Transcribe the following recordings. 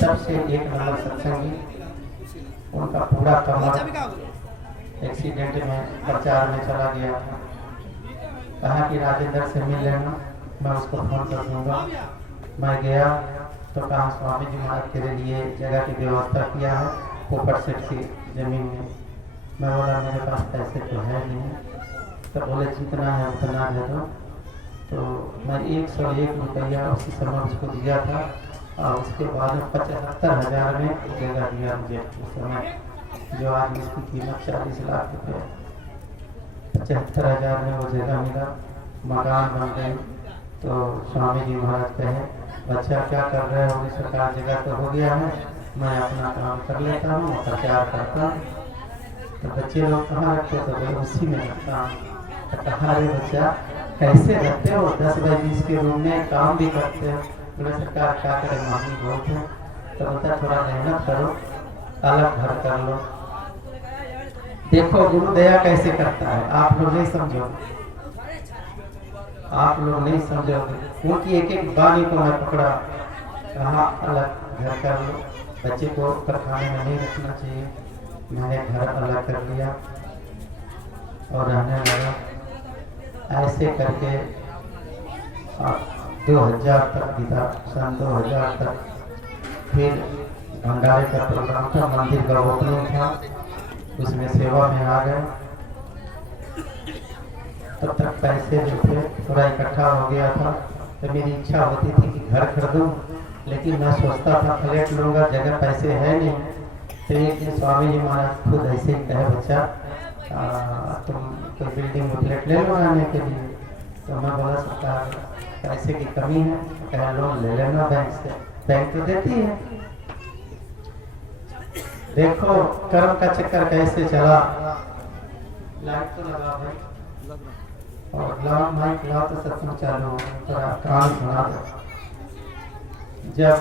सबसे एक नंबर सत्संगी। उनका पूरा कमर एक्सीडेंट में प्रचार में चला गया था। कहा कि राजेंद्र से मिल लेना, मैं उसको फोन कर दूंगा। मैं गया तो कहा स्वामी जी महाराज तेरे लिए जगह की व्यवस्था किया है पोपट सेठ की जमीन में। मैं बोला मेरे पास पैसे तो है नहीं। तो बोले जितना है उतना दे दो। तो मैं 101 रुपया उसी समय उसको दिया था और उसके बाद 75,000 में जगह दिया मुझे उस समय, जो आज इसकी कीमत 40 लाख रुपये। 75,000 में वो जगह मिला, मकान बन गई। तो स्वामी जी महाराज कहे बच्चा क्या कर रहे हो, इस सरकार जगह तो हो गया है, मैं अपना काम कर लेता हूँ, प्रचार करता हूँ। तो बच्चे लोग कहाँ रखते, तो भाई उसी में रखता हूँ। तो कहा अरे बच्चा कैसे रखते हो, 10 बाई 20 के रूम में काम भी करते हो। बोले सरकार क्या करें, महंगी बहुत है। तो बोलता थोड़ा मेहनत करो, अलग घर कर लो। देखो गुरु दया कैसे करता है, आप लोग नहीं समझो, आप लोग नहीं समझोगे। उनकी एक एक बानी को मैं पकड़ा, कहा अलग घर कर लो, बच्चे को कारखाने में नहीं रखना चाहिए। मैंने घर अलग कर लिया और रहने लगा। ऐसे करके 2000 तक बीता, सन 2000 तक। फिर भंडारे का प्रोग्राम था, मंदिर का ओपनिंग था, उसमें सेवा में आ गए। तब तक पैसे जो थे थोड़ा इकट्ठा हो गया था। तो मेरी इच्छा होती थी कि घर खरीदूं, लेकिन मैं सोचता था फ्लैट लूँगा, जगह पैसे है नहीं। तो एक दिन स्वामी जी महाराज खुद ऐसे ही कहे बच्चा तुम कोई बिल्डिंग में फ्लैट ले लो आने के लिए। तो मैं बोला सरकार पैसे की कमी है, कह लोन ले लेना बैंक से, बैंक तो देती है। देखो कर्म का चक्कर कैसे चला। लाइट तो लगा भाई, और लाभ माइक लाभ तो सत्संग चालू हो, थोड़ा कान सुना दो। जब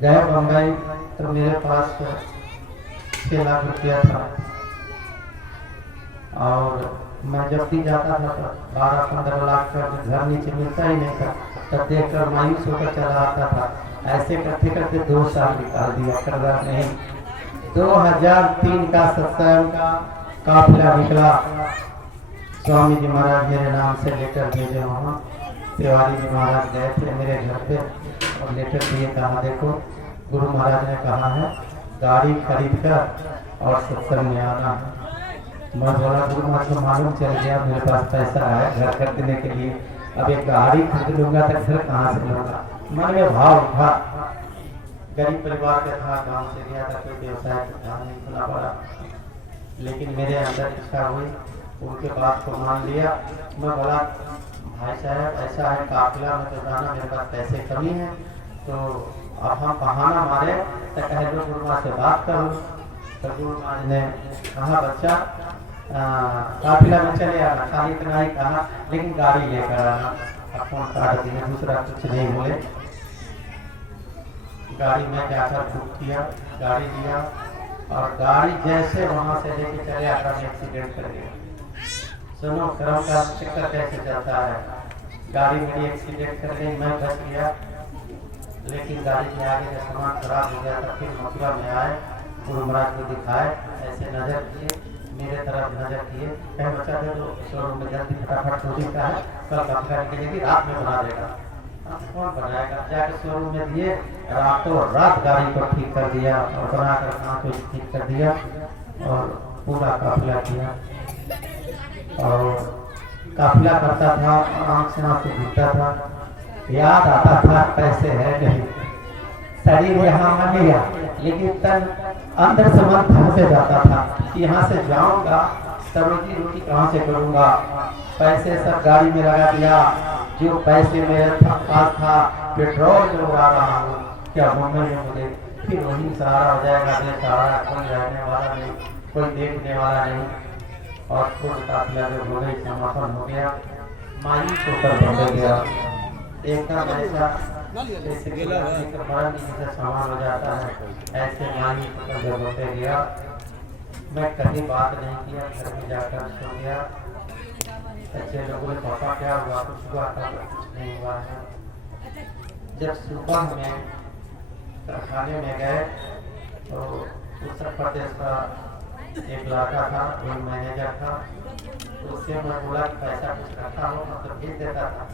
गए बम्बई तो मेरे पास 6 लाख रुपया था, और मैं जब भी जाता था तो 12-15 लाख का घर नीचे मिलता ही नहीं था। तब देखकर मायूस होकर चला आता था। ऐसे करते करते 2 साल निकाल दिया, कर्जा नहीं। 2003 का सत्संग का काफिला निकला। स्वामी जी महाराज मेरे नाम से लेटर भेजे, वहाँ तिवारी जी महाराज गए थे मेरे घर पे और लेटर दिए, कहा देखो गुरु महाराज ने कहा है गाड़ी खरीद कर और सत्संग में आना है। मैं बोला गुरु महाराज को मालूम चल गया मेरे पास पैसा है घर खरीदने के लिए, अब एक गाड़ी खरीद लूंगा तो घर कहाँ से लूंगा। मन में भाव उठा, गरीब परिवार का था, गाँव से गया था, कोई व्यवसाय का नहीं खुला पड़ा। लेकिन मेरे अंदर इच्छा हुई, उनके बात को मान लिया। मैं बोला भाई साहब ऐसा है काफिला में तो जाना, मेरे पास पैसे कमी है, तो अब हम बहाना मारे तो कह दो गुरु महाराज से बात करो। तो गुरु महाराज ने कहा बच्चा काफिला में चले आना, खाली इतना ही कहा, लेकिन गाड़ी लेकर आना। अब फोन काट दिए, दूसरा कुछ नहीं बोले। गाड़ी में जाकर बुक किया, गाड़ी दिया, और गाड़ी जैसे वहां से लेके चले आकर एक्सीडेंट कर गया। सुनो कर्म का चक्कर कैसे चलता है। गाड़ी मेरी एक्सीडेंट कर गई, मैं बच गया, लेकिन गाड़ी के आगे का सामान खराब हो गया था। फिर मथुरा में आए, गुरु महाराज को दिखाए, ऐसे नजर किए, मेरे तरफ नजर किए, कहे बच्चा दे दो शोरूम में जल्दी फटाफट चोरी का है, कल काफिला निकलेगी, रात में बना देगा। कौन बनाएगा, जाके शोरूम में दिए, रातों रात गाड़ी को ठीक कर दिया और बनाकर कहाँ को ठीक कर दिया और पूरा काफिला किया। और काफिला करता था, आँख से आँख गिरता था, याद आता था पैसे है नहीं, शरीर यहाँ आ गया, लेकिन तन अंदर से मन फंसे जाता था कि यहाँ से जाऊंगा तब रोटी कहाँ से करूंगा। पैसे सब गाड़ी में लगा दिया, जो पैसे मेरे पास था पेट्रोल जो उड़ा रहा हूँ, क्या मुंबई में मुझे फिर वही सहारा हो जाएगा। सहारा कोई रहने वाला नहीं, कोई देखने वाला नहीं, और खुद काफिला जो हो गई समापन हो गया, मायूस होकर बंद गया। एकदम ऐसा जैसे सामान हो जाता है, ऐसे मायूस होकर जब होते गया। मैं कभी बात नहीं किया, घर में जाकर सो गया। बच्चे लोगों ने पापा क्या हुआ, कुछ हुआ था, कुछ नहीं हुआ है। जब सुबह में कारखाने में गए तो उत्तर प्रदेश का एक लड़का था, एक मैनेजर था, तो उससे मैं बोला कि पैसा कुछ रखा हो, मतलब भेज देता था,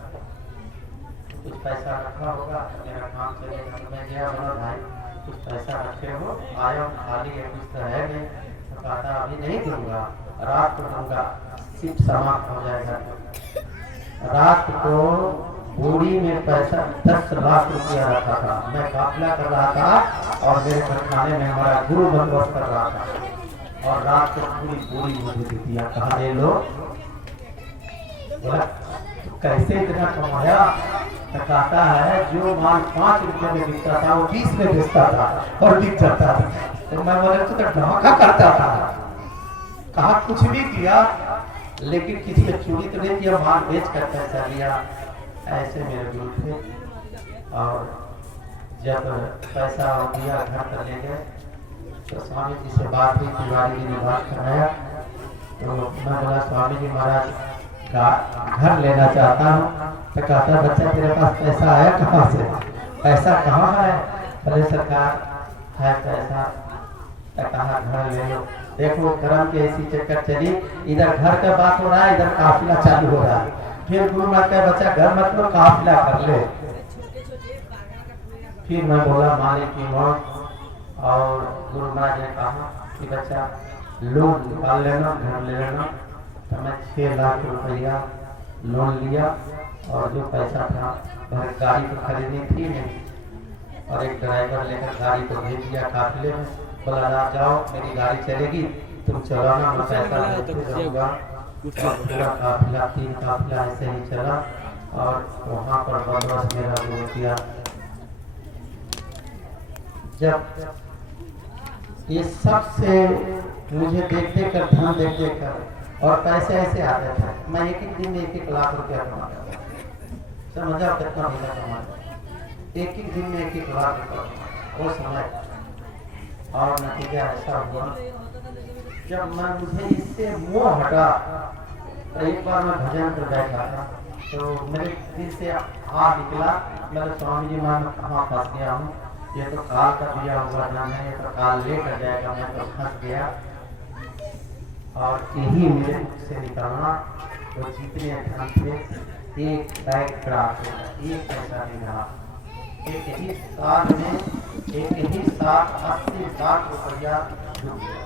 कुछ पैसा रखा होगा मेरा काम चलेगा। तो मैं गया, बोला भाई कुछ पैसा रखे हो, आया खाली है, कुछ तो है नहीं। तो कहता अभी नहीं दूंगा, रात को दूंगा, शिफ्ट समाप्त हो जाएगा। रात को बोरी में पैसा 10 लाख रुपया रखा था। मैं काफिला कर रहा था और मेरे कारखाने में हमारा गुरु बंदोबस्त कर रहा था, और रात को पूरी बोरी मुझे दे दिया, कहा ले लो। बोला कैसे इतना कमाया? तो कहता है जो माल 5 रुपये में बिकता था वो 20 में बेचता था और बिक जाता था। तो मैं बोले तो धमाका करता था। कहा कुछ भी किया लेकिन किसी ने चोरी तो नहीं किया, माल बेच कर पैसा लिया। ऐसे मेरे गुरु थे। और जब पैसा दिया घर पर ले गए तो स्वामी जी से बात हुई, तिवारी जी ने बात कराया। तो मैं बोला स्वामी जी महाराज घर लेना चाहता हूँ। तो कहता बच्चा तेरे पास पैसा आया कहाँ से? पैसा कहाँ है? बोले सरकार है पैसा। तो कहा घर ले लो। देखो कर्म के ऐसी चक्कर चली, इधर घर का बात हो रहा है, इधर काफिला चालू हो रहा है। फिर गुरु महाराज का बच्चा घर मत लो, काफिला कर ले। फिर मैं बोला मालिक की मौत। और गुरु महाराज ने कहा कि बच्चा लोन निकाल लेना, घर ले लेना। तो मैं 6 लाख रुपया लोन लिया और जो पैसा था घर गाड़ी तो खरीदनी थी नहीं, और एक ड्राइवर लेकर गाड़ी को भेज दिया काफिले में। बोला आप जाओ, मेरी गाड़ी चलेगी, तुम चलाना, मैं पैसा लेके जाऊंगा। पूरा काफिला 3 काफिला ऐसे ही चला और वहाँ पर बंदोबस्त मेरा शुरू किया। जब ये सबसे मुझे देख देख कर, ध्यान देख देख कर, और पैसे ऐसे आते थे, मैं एक दिन में 1-1 लाख रुपया कमाता था। समझा कितना महीना कमाता? एक दिन में 1-1 लाख रुपया वो समय। और नतीजा ऐसा हुआ जब मैं मुझे इससे मोह हटा। तो एक बार मैं भजन पर बैठा था तो मेरे दिल से आ निकला, मेरे स्वामी जी मैं कहाँ फंस गया हूँ, ये तो काल का दिया हुआ नाम है, ये तो काल लेकर जाएगा, मैं तो फंस गया। और यही मेरे मुख से निकलना। तो जितने धन थे एक बैग खड़ा, एक पैसा नहीं रहा। एक ही साल में 80 लाख रुपया डूब गया।